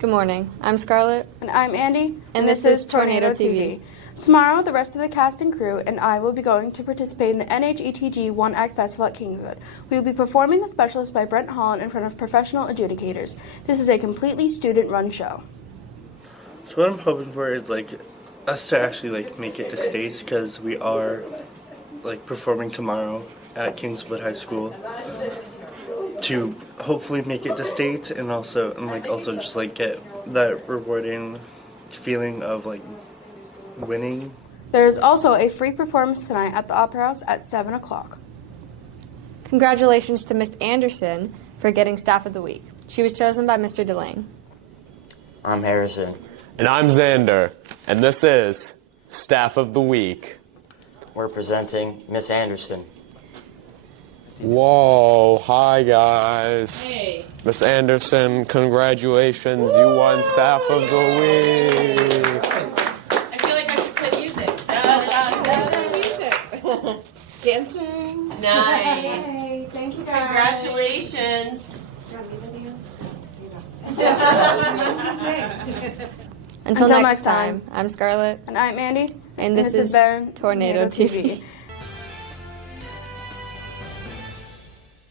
Good morning. I'm Scarlett. And I'm Andy. And this is Tornado TV. Tomorrow, the rest of the cast and crew and I will be going to participate in the NHETG One Act Festival at Kingswood. We will be performing The Specialist by Brent Holland in front of professional adjudicators. This is a completely student-run show. So what I'm hoping for is us to actually make it to states, because we are performing tomorrow at Kingswood High School, to hopefully make it to states, and also just get that rewarding feeling of winning. There is also a free performance tonight at the Opera House at 7 o'clock. Congratulations to Miss Anderson for getting Staff of the Week. She was chosen by Mr. Delane. I'm Harrison. And I'm Xander. And this is Staff of the Week. We're presenting Miss Anderson. Whoa, hi guys. Hey. Miss Anderson, congratulations. You won Staff of the Week. I feel like I should play music. Music. Dancing. Nice. Hey, thank you guys. Congratulations. Do you want me to dance? Until next time, I'm Scarlett. And I'm Andy. And this is been Tornado TV.